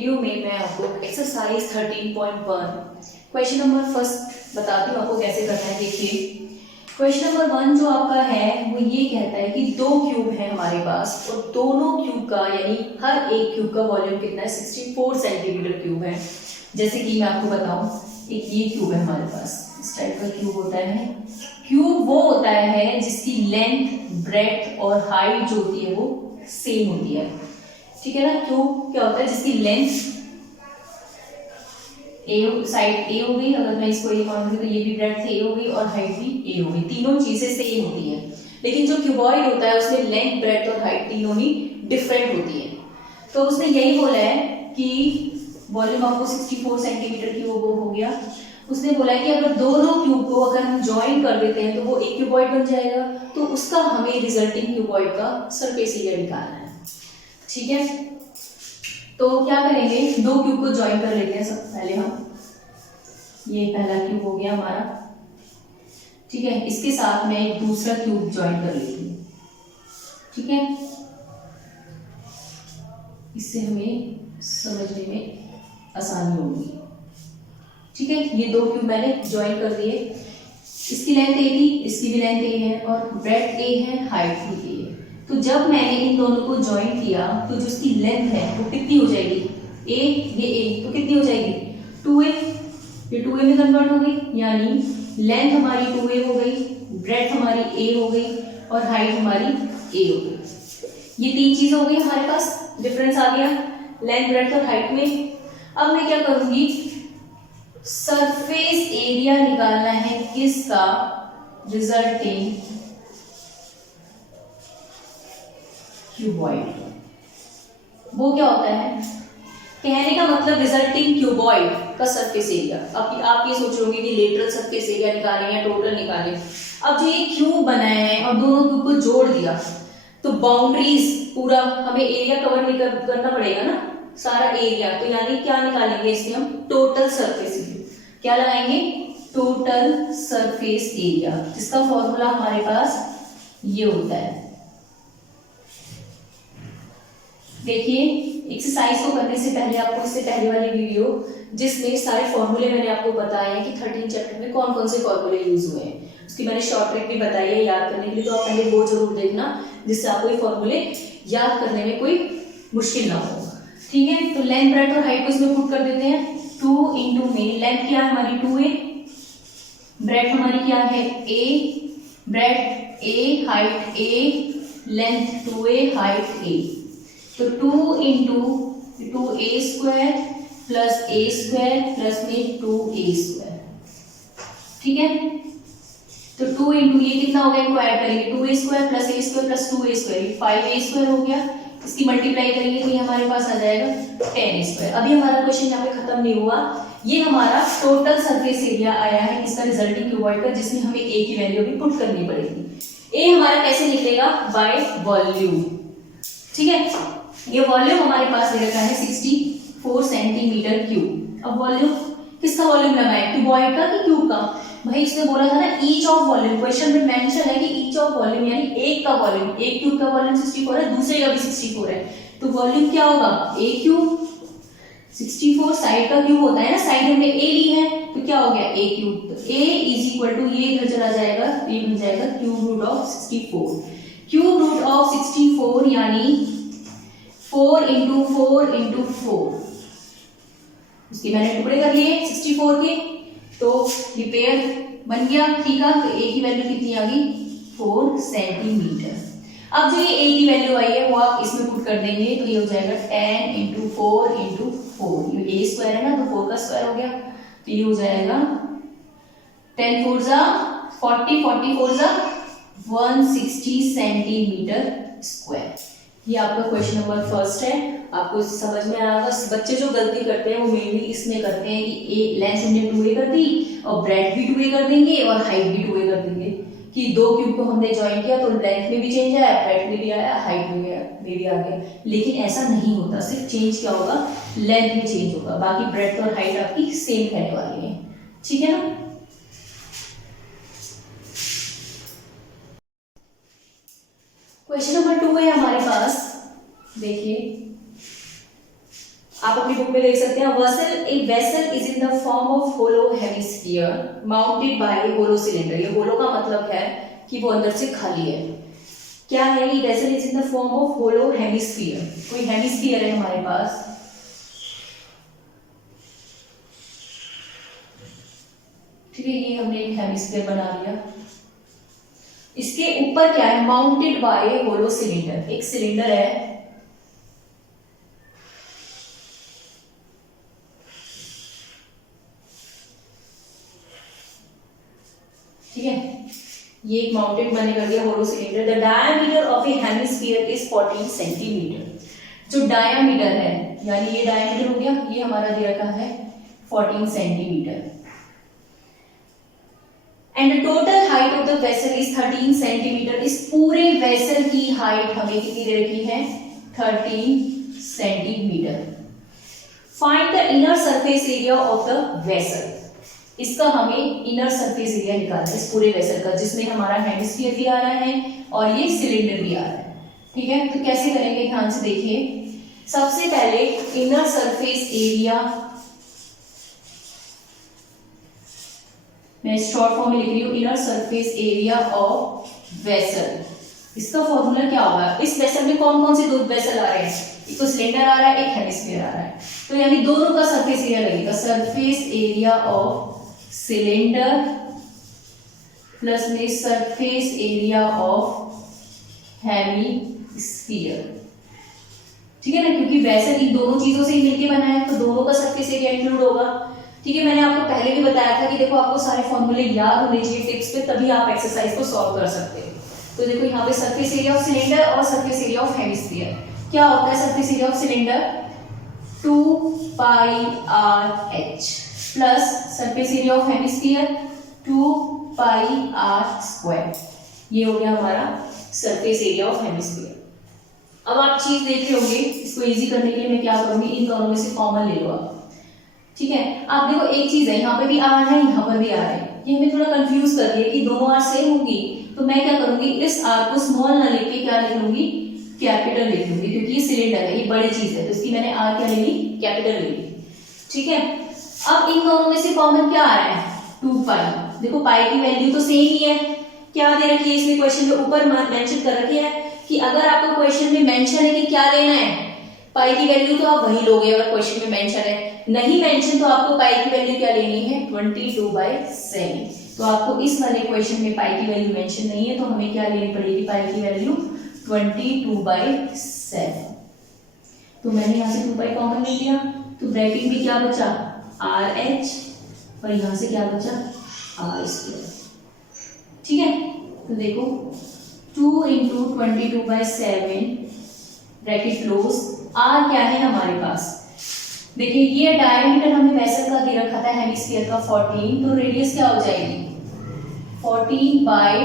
Video में मैं आपको एक्सरसाइज 13.1 क्वेश्चन नंबर फर्स्ट बताती हूँ आपको कैसे करना है। देखिए क्वेश्चन नंबर 1 जो आपका है वो ये कहता है कि दो क्यूब है हमारे पास और दोनों क्यूब का यानी हर एक क्यूब का वॉल्यूम कितना है 64 सेंटीमीटर क्यूब है। जैसे कि मैं आपको बताऊं, एक ये क्यूब है हमारे पास, इस टाइप का क्यूब होता है। क्यूब वो होता है जिसकी लेंथ, ब्रेड्थ और हाइट जो होती है वो सेम होती है, ठीक है ना। क्यूब क्या होता है जिसकी लेंथ ए, साइड ए हो गई, अगर मैं इसको ए मान लूं तो ये भी ब्रेड्थ ए हो गई और हाइट भी ए हो गई, तीनों चीजें सेम होती है। लेकिन जो क्यूबॉइड होता है उसमें लेंथ, ब्रेड्थ और हाइट तीनों ही डिफरेंट होती है। तो उसने यही बोला है कि वॉल्यूम आपको 64 सेंटीमीटर क्यूब हो गया। उसने बोला है कि अगर दोनों क्यूब को अगर हम ज्वाइन कर देते हैं तो वो एक क्यूबॉइड बन जाएगा, तो उसका हमें रिजल्टिंग क्यूबॉइड का सरफेस एरिया निकालना है, ठीक है। तो क्या करेंगे, दो क्यूब को ज्वाइन कर लेते हैं। सब पहले हम, ये पहला क्यूब हो गया हमारा, ठीक है। इसके साथ में एक दूसरा क्यूब ज्वाइन कर लेती हूँ, ठीक है। इससे हमें समझने में आसानी होगी, ठीक है। ये दो क्यूब मैंने ज्वाइन कर दिए। इसकी लेंथ ए थी, इसकी भी लेंथ ए है और ब्रेड्थ ए है, हाइट भी ए है। तो जब मैंने इन दोनों को ज्वाइन किया तो जो इसकी लेंथ है वो कितनी हो जाएगी, ए, ये ए, तो कितनी हो जाएगी 2a, ये 2a में कन्वर्ट हो गई, यानी लेंथ हमारी 2a हो गई, ब्रेड्थ हमारी a हो गई और हाइट हमारी a हो गई। ये तीन चीज हो गई हमारे पास, डिफरेंस आ गया लेंथ, ब्रेड्थ और हाइट में। अब मैं क्या करूंगी, सरफेस एरिया निकालना है किसका, रिजल्टिंग क्यूबॉइड। वो क्या होता है, कहने का मतलब रिजल्टिंग क्यूबॉइड का सरफेस एरिया। अब आप ये सोच रहे कि लेटरल सरफेस एरिया निकालें या टोटल निकालें। अब जो ये क्यूब बनाया है और दोनों क्यूब को जोड़ दिया तो बाउंड्रीज पूरा हमें एरिया कवर नहीं करना पड़ेगा ना, सारा एरिया। तो यानी क्या निकालेंगे इसमें हम, टोटल सरफेस एरिया। क्या लगाएंगे, टोटल सरफेस एरिया, जिसका फॉर्मूला हमारे पास ये होता है। देखिए एक्सरसाइज को करने से पहले आपको इससे पहले वाली वीडियो जिसमें सारे फॉर्मूले मैंने आपको बताए हैं कि 13 चैप्टर में कौन कौन से फॉर्मूले यूज हुए हैं, उसकी मैंने शॉर्ट ट्रिक भी बताई है याद करने के लिए। तो आप पहले वो जरूर देखना जिससे आपको ये फॉर्मूले याद करने में कोई मुश्किल ना हो, ठीक है। तो लेंथ, ब्रेड्थ और हाइट को इसमें पुट कर देते हैं। 2 इंटू में लेंथ क्या है हमारी 2a, ब्रेड्थ हमारी क्या है a, breadth a, height a, length 2a, height a। तो 2 into 2a square plus a square plus में 2a स्क्वायर, ठीक है। तो 2 इंटू ये कितना हो गया, इनको ऐड करेंगे, 2a square plus a square plus 2a square, 5a square हो गया। इसकी मल्टीप्लाई करेंगे तो ये हमारे पास आ जाएगा 10a स्क्वायर। अभी हमारा क्वेश्चन यहाँ पे खत्म नहीं हुआ, ये हमारा टोटल सरफेस एरिया आया है इसका रिजल्टिंग क्यूबॉइड का, जिसमें हमें a की वैल्यू भी पुट करनी पड़ेगी। a हमारा कैसे निकलेगा, बाय वॉल्यूम, ठीक है। ये वॉल्यूम हमारे पास दे रखा है 64 सेंटीमीटर क्यूब। अब वॉल्यूम किसका वॉल्यूम लगा है, क्यूबॉइड का कि क्यूब का। भाई इसने बोला था ना ईच ऑफ वॉल्यूम, क्वेश्चन में मेंशन है कि ईच ऑफ वॉल्यूम यानी एक का वॉल्यूम, एक क्यूब का वॉल्यूम 64 है, दूसरे का भी 64 है। तो वॉल्यूम क्या होगा, ए क्यूब, 64 साइड का क्यूब होता है ना, साइड में ए ली है तो क्या हो गया ए क्यूब। तो ए इज इक्वल टू ये इधर चला जाएगा, ये बन जाएगा cube root of 64। Cube root of 64 यानी 4 इंटू 4 इंटू 4, उसके मैंने टुकड़े कर लिए 64 के, तो ये पेयर बन गया, ठीक है। तो a की वैल्यू कितनी आ गई, 4 सेंटीमीटर। अब जो ये a की वैल्यू आई है वो आप इसमें पुट कर देंगे तो ये हो जाएगा 10 इंटू 4 इंटू 4, ये a स्क्वायर है ना तो 4 का स्क्वायर हो गया, तो ये हो जाएगा 10 4 जा 40, 40 4 जा 160 सेंटीमीटर स्क्वायर। ये आपका क्वेश्चन नंबर फर्स्ट है, आपको समझ में आया होगा। बच्चे जो गलती करते हैं वो मेनली इसमें करते हैं कि ए लेंथ हमने 2a कर दी और ब्रेड्थ भी 2a कर देंगे और हाइट भी 2a कर देंगे, कि दो क्यूब को हमने ज्वाइन किया तो लेंथ में भी चेंज आया, ब्रेड्थ में भी आया, हाइट में भी आ गया। लेकिन ऐसा नहीं होता, सिर्फ चेंज क्या होगा, लेंथ में चेंज होगा, बाकी ब्रेड्थ और हाइट आपकी सेम रहने वाली है, ठीक है ना। क्वेश्चन नंबर 2 है हमारे पास, देखिए आप अपनी बुक में देख सकते हैं, vessel is in the form of hollow hemisphere mounted by hollow cylinder. ये होलो का मतलब है कि वो अंदर से खाली है। क्या है ये? Vessel is in the form of hollow hemisphere. कोई हेमिस्फीयर है हमारे पास, ठीक है, ये हमने एक हेमिस्फीयर बना लिया। इसके ऊपर क्या है? माउंटेड बाय होलो सिलेंडर, एक सिलेंडर है, ठीक है, ये एक माउंटेड मैंने कर दिया hollow cylinder. The diameter of a hemisphere is 14 centimetre. जो डायमीटर है, यानी ये डायमीटर हो गया, ये हमारा दे रखा है 14 centimetre. And the total height of the vessel is 13 centimetre. इस पूरे वेसल की हाइट हमें कितनी दे रखी है? 13 centimetre. Find the inner surface area of the vessel. इसका हमें इनर सरफेस एरिया निकालना है इस पूरे वेसल का, जिसमें हमारा हेमिस्फीयर भी आ रहा है और ये सिलेंडर भी आ रहा है, ठीक है। तो कैसे करेंगे, ध्यान से देखिए। सबसे पहले इनर सरफेस एरिया, मैं शॉर्ट फॉर्म में लिख रही हूँ, inner surface area of vessel. इसका फॉर्मूला क्या होगा? इस वेसल में कौन कौन से दो वेसल आ रहे हैं? एक तो सिलेंडर आ रहा है, एक हेमिस्फीयर आ रहा है, तो यानी दोनों का सरफेस एरिया लगेगा। Surface area of cylinder plus में सरफेस एरिया ऑफ हेमिस्फीयर, ठीक है ना, क्योंकि वेसल इन दोनों चीजों से ही मिलके बना है, तो दोनों का सरफेस एरिया इंक्लूड होगा, ठीक है। मैंने आपको पहले भी बताया था कि देखो आपको सारे फॉर्मूले याद होने चाहिए टिप्स पे, तभी आप एक्सरसाइज को सॉल्व कर सकते हो। तो देखो यहाँ पे सरफेस एरिया ऑफ सिलेंडर और सरफेस एरिया ऑफ हेमिस्फीयर क्या होता है? Surface area of cylinder 2 pi R H plus surface area of hemisphere 2 pi R square. ये हो गया हमारा सरफेस एरिया ऑफ हेमिस्फीयर। अब आप चीज देख रहे होंगे, इसको इजी करने के लिए मैं क्या करूंगी, इन दोनों में से कॉमन ले लो आप, ठीक है। आप देखो एक चीज है, यहाँ पे भी आर है, यहाँ पर भी आर है, ये हमें थोड़ा कंफ्यूज कर दिया कि दोनों आर सेम होंगी, तो मैं क्या करूंगी, इस आर को स्मॉल ना लेके क्या लिख लूंगी, कैपिटल लिख लूंगी, क्योंकि ये सिलेंडर है, ये बड़ी चीज है, तो इसकी मैंने आर क्या ले ली, कैपिटल ले ली, ठीक है। अब इन दोनों में से कॉमन क्या आ रहा है? 2 पाई। देखो पाई की वैल्यू तो सेम ही है, क्या दे रखी है इसमें क्वेश्चन में, ऊपर मेंशन कर रखी है कि अगर आपको क्वेश्चन में मेंशन है कि क्या लेना है, पाई की वैल्यू, तो आप वही लोगे। अगर क्वेश्चन में मेंशन है, नहीं मेंशन तो आपको पाई की वैल्यू क्या लेनी है, 22/7। तो आपको इस वाले क्वेश्चन में पाई की वैल्यू मेंशन नहीं है, तो हमें क्या लेनी पड़ेगी, पाई की वैल्यू 22/7। तो मैंने यहाँ से 2 पाई कॉमन ले लिया, तो ब्रैकेट में क्या बचा, आर एच, और यहाँ से क्या बचा, आर स्क्वायर, ठीक है। तो देखो 2 × 22/7 ब्रैकेट क्लोज, आर क्या है हमारे पास, देखिए ये डायमीटर हमें वेसल का दे रखा था हेमिस्फीयर का 14, तो रेडियस क्या हो जाएगी 14 बाय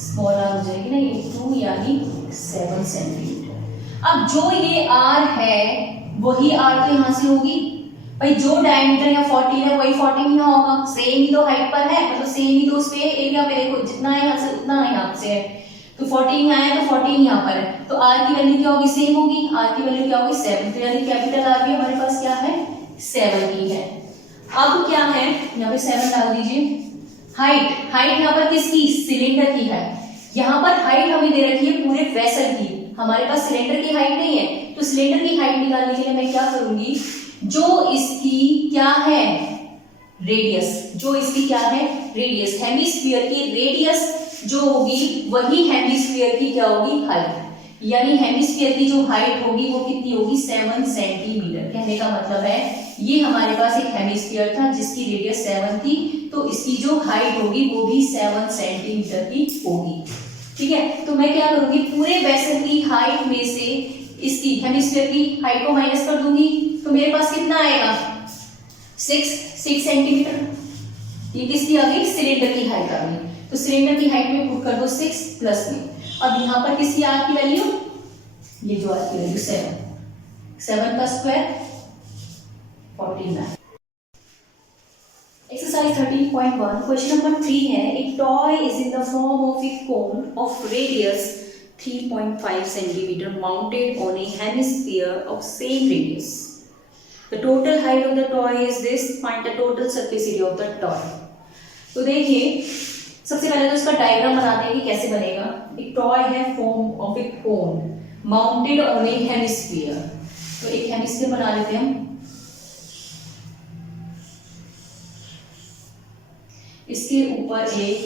स्मॉल आर हो जाएगी ना, ये 2 यानी 7 सेंटीमीटर। अब जो ये आर है वही आर तो यहाँ से होगी भाई, जो डायमीटर यहाँ 14 है वही 14 यहाँ होगा, सेम ही तो हाइट पर है, मतलब सेम ही तो उस पे एरिया पे, देखो जितना है यहाँ से उतना यहाँ से है, तो 14 यहाँ है तो 14 यहाँ पर है, तो आर की वैल्यू क्या होगी, सेम होगी, आर की वैल्यू क्या होगी 7, तो यानी कैपिटल आर भी हमारे पास क्या है 7 ही है। अब क्या है, यहाँ पे 7 डाल दीजिए। हाइट यहाँ पर किसकी, सिलेंडर की है, यहाँ पर हाइट हमें दे रखी है पूरे वेसल की, हमारे पास सिलेंडर की हाइट नहीं है, तो सिलेंडर की हाइट निकालने के लिए मैं क्या करूंगी, जो इसकी क्या है रेडियस, जो इसकी क्या है रेडियस, हेमिस्फीयर की रेडियस जो होगी वही हेमिस्फीयर की क्या होगी हाइट, यानी हेमिस्फीयर की जो हाइट होगी वो कितनी होगी 7 सेंटीमीटर। कहने का मतलब है ये हमारे पास एक हेमिस्फीयर था जिसकी रेडियस 7 थी, तो इसकी जो हाइट होगी वो भी 7 सेंटीमीटर की होगी, ठीक है। तो मैं क्या करूंगी, पूरे वेसल की हाइट में से इसकी हेमिस्फीयर की हाइट को माइनस कर दूंगी, तो मेरे पास कितना आएगा 6 सेंटीमीटर। ये किसकी आ गई, सिलेंडर की हाइट आ गई, तो सिलेंडर की हाइट में पुट कर दो 6 प्लस में, अब यहाँ पर किसकी आर की वैल्यू, ये जो आर की वैल्यू 7 का स्क्वायर 49। एक्सरसाइज 13.1 क्वेश्चन नंबर 3 है, एक toy is in the form of A cone of radius 3.5 centimeter mounted on a hemisphere of same radius. The total height of the toy is this. Find the total surface area of the toy. तो देखिए सबसे पहले तो इसका diagram बनाते हैं कि कैसे बनेगा। एक टॉय है form of A cone mounted on A hemisphere. तो एक हेमिस्फीयर बना लेते हैं हम। इसके ऊपर एक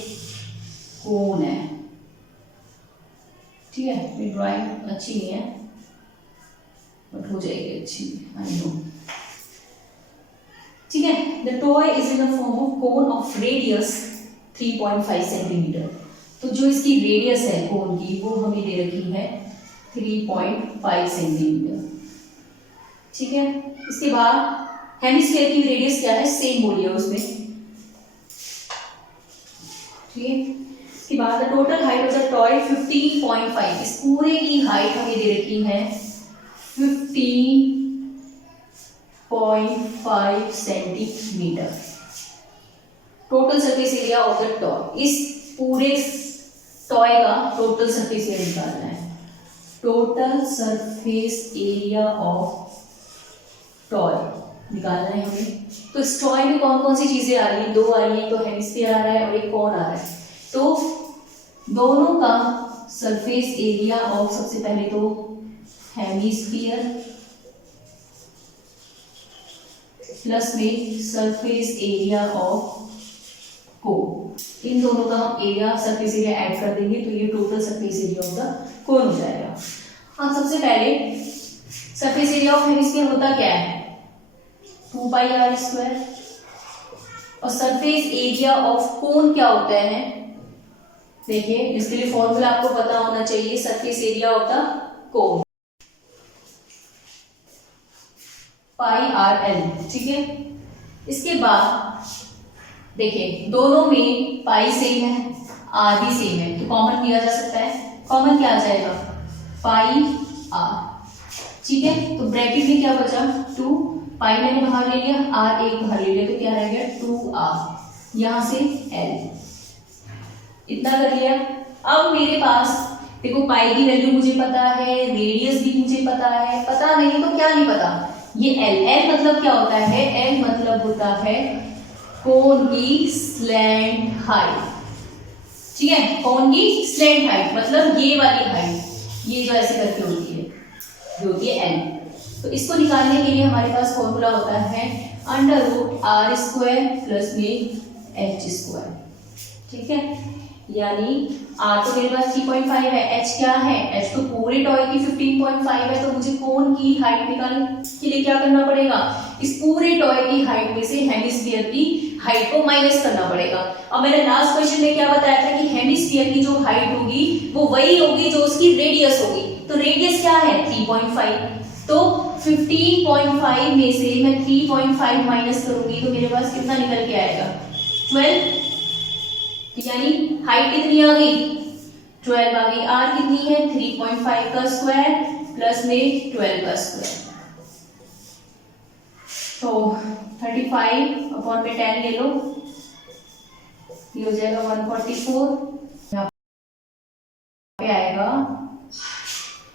कोन है, ठीक है। ये ड्राइंग अच्छी नहीं है बट हो जाएगी अच्छी, आई नो, ठीक है। The toy is in the form of cone of radius 3.5 centimetre. तो जो इसकी रेडियस है कोन की वो हमें दे रखी है 3.5 सेंटीमीटर, ठीक है। इसके बाद हेमिस्फीयर की रेडियस क्या है, सेम बोलिए उसमें, ठीक है। इसके बाद the total height of the toy 15.5। इस पूरे की हाइट हमें दे रखी है 15.5 centimetre. Total surface area of the toy, इस पूरे टॉय का टोटल सरफेस एरिया निकालना है। Total surface area of toy निकालना है हमें। तो इस टॉय में कौन कौन सी चीजें आ रही हैं, दो आ रही हैं, तो हेमिस्फीयर आ रहा है और एक कोन आ रहा है। तो दोनों का सरफेस एरिया ऑफ, सबसे पहले तो हेमिस्फीयर प्लस में सरफेस एरिया ऑफ कोन, इन दोनों का हम एरिया सरफेस एरिया ऐड कर देंगे तो ये total surface area of the cone हो जाएगा। हाँ, सबसे पहले सरफेस एरिया ऑफ हेमिस्फीयर होता क्या है, 2πr²। और सरफेस एरिया ऑफ कोन क्या होता है, देखिए इसके लिए फॉर्मूला आपको पता होना चाहिए। Surface area of the cone πrl, ठीक है। इसके बाद देखिए दोनों में पाई सेम है, आर भी सेम है, तो कॉमन किया जा सकता है। कॉमन क्या आ जाएगा, पाई आर, ठीक है। तो ब्रैकेट में क्या बचा, 2, पाई मैंने बाहर ले लिया, आर एक बाहर ले लिया, तो क्या रह गया 2r, यहां से l, इतना कर लिया। अब मेरे पास देखो पाई की वैल्यू मुझे पता है, रेडियस भी मुझे पता है, पता नहीं तो क्या नहीं पता, ये l मतलब क्या होता है, l मतलब होता है कोन की स्लैंट हाइट, ठीक है। कोन की स्लैंट हाइट मतलब ये वाली हाइट, ये जो ऐसे करके होती है, जो होती है l। तो इसको निकालने के लिए हमारे पास फॉर्मूला होता है √r² प्लस में h², ठीक है। यानी r तो मेरे पास 3.5 है, h क्या है, h तो पूरे टॉय की 15.5 है। तो मुझे कोन की हाइट निकालने के लिए क्या करना पड़ेगा, इस पूरे टॉय की हाइट में से हेमिस्फीयर की हाइट को माइनस करना पड़ेगा। अब मैंने लास्ट क्वेश्चन में क्या बताया था कि हेमिस्फीयर की जो हाइट होगी वो वही होगी जो उसकी रेडियस होगी। तो रेडियस क्या है 3.5, तो 15.5 में से मैं 3.5 माइनस करूंगी तो मेरे पास कितना निकल के आएगा 12, यानी हाइट कितनी आ गई 12 आ गई। आर कितनी है 3.5 का स्क्वायर प्लस में 12 का स्क्वायर, तो 35/10 ले लो, ये हो जाएगा 144। यहाँ पे आएगा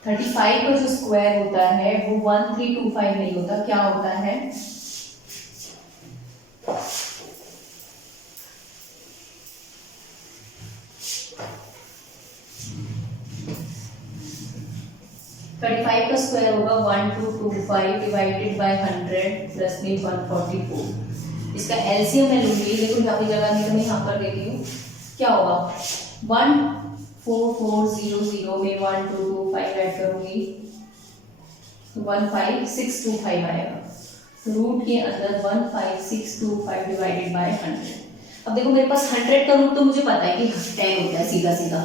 35 का जो स्क्वायर होता है वो 1325 नहीं होता, क्या होता है 35 का स्क्वायर होगा 1225 डिवाइडेड बाय 100 प्लस में 144। इसका एलसीएम मैं लूंगी, लेकिन यहाँ पे जगह नहीं तो मैं यहाँ पर देती हूँ। क्या होगा 14400 में 1225 ऐड करूंगी तो 15625 आएगा। रूट के अंदर 15625 डिवाइडेड बाय 100। अब देखो मेरे पास 100 का रूट तो मुझे पता है कि 10 होता है सीधा सीधा,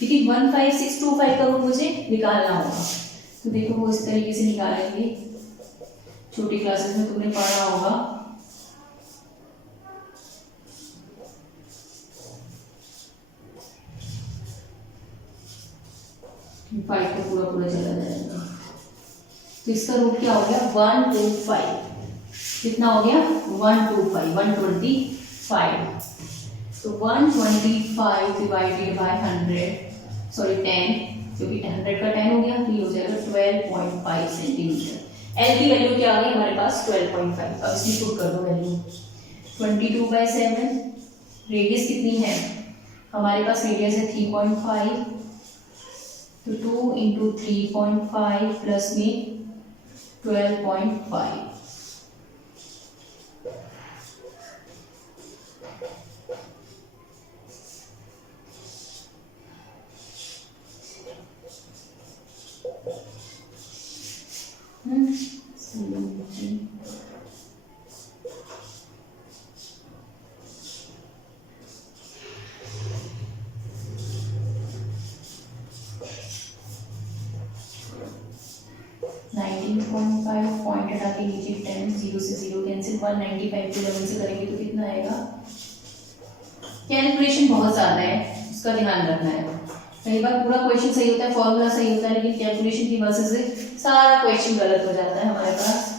लेकिन 15625 का रूट मुझे निकालना होगा। तो देखो वो इस तरीके से निकालेंगे, छोटी क्लासेस में तुमने पढ़ा होगा। फाइव को पूरा पूरा चला जाएगा, तो इसका रूट क्या हो गया 125। कितना हो गया 125, 125। तो 125 डिवाइडेड बाय 100 सॉरी 10 क्योंकि 100 का 10 हो गया तो ये हो जाएगा 12.5 सेंटीमीटर। एल की वैल्यू क्या आ गई हमारे पास 12.5। अब इसकी पुट कर दो वैल्यू 22/7। रेडियस कितनी है हमारे पास, रेडियस है 3.5, तो 2 इंटू 3.5 प्लस में 12.5। पॉइंट हटा के नीचे 10, 0 से 0 कैंसिल, 195 को 11 से करेंगे तो कितना आएगा। कैलकुलेशन बहुत ज़्यादा है, उसका ध्यान रखना है। कई बार पूरा क्वेश्चन सही होता है, फॉर्मूला सही होता है, लेकिन कैलकुलेशन की वजह से सारा क्वेश्चन गलत हो जाता है हमारे पास।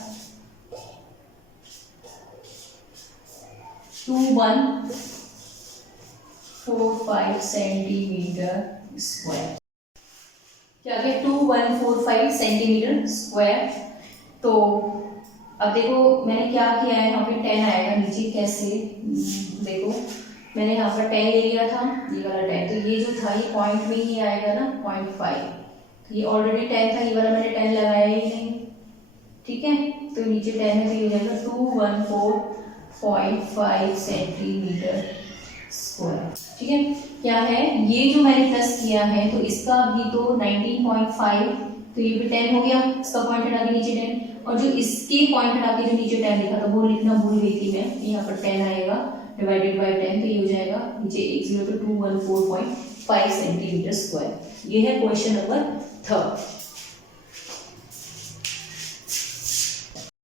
2145 सेंटीमीटर स्क्वायर, क्या आ गया 2145 सेंटीमीटर स्क्वायर। तो अब देखो मैंने क्या किया है, यहाँ पे 10 आएगा नीचे, कैसे देखो मैंने यहाँ पर 10 ले लिया था, ये वाला 10, तो ये जो था ये पॉइंट में ही आएगा ना 0.5, तो ये ऑलरेडी 10 था, ये वाला मैंने 10 लगाया ही नहीं, ठीक है। तो नीचे 10 है तो ये हो जाएगा 214.5 सेंटीमीटर स्क्वायर, ठीक है। क्या है ये जो मैंने प्लस किया है, तो इसका भी तो 19.5, तो ये भी 10 हो गया, इसका पॉइंट हटा के नीचे 10, और जो इसके पॉइंट हटा के जो नीचे 10 लिखा था वो लिखना भूल गई थी मैं, यहाँ पर 10 आएगा डिवाइडेड बाय 10, तो ये हो जाएगा नीचे 10 तो 214.5 सेंटीमीटर स्क्वायर। ये है क्वेश्चन नंबर 3।